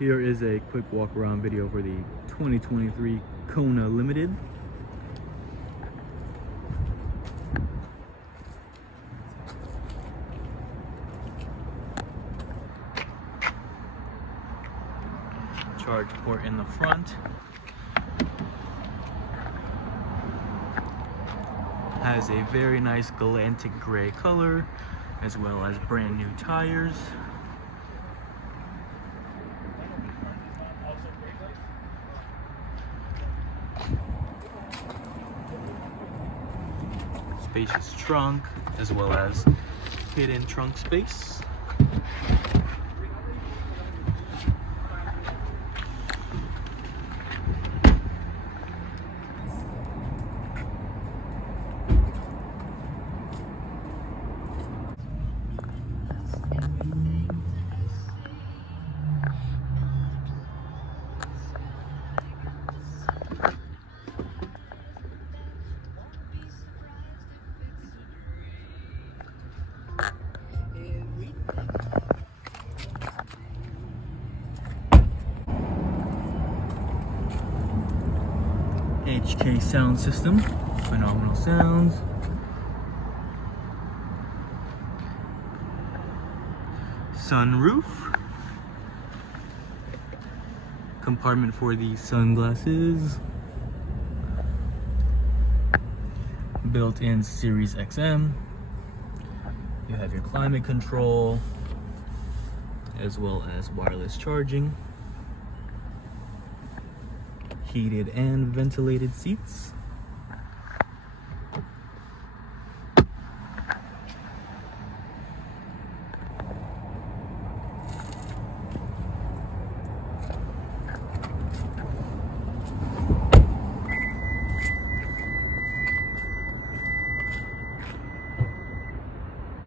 Here is a quick walk around video for the 2023 Kona Limited. Charge port in the front. Has a very nice Galantic gray color, as well as brand new tires. Spacious trunk, as well as hidden trunk space. HK sound system, phenomenal sounds. Sunroof, compartment for the sunglasses, built-in Series XM. You have your climate control, as well as wireless charging, heated and ventilated seats.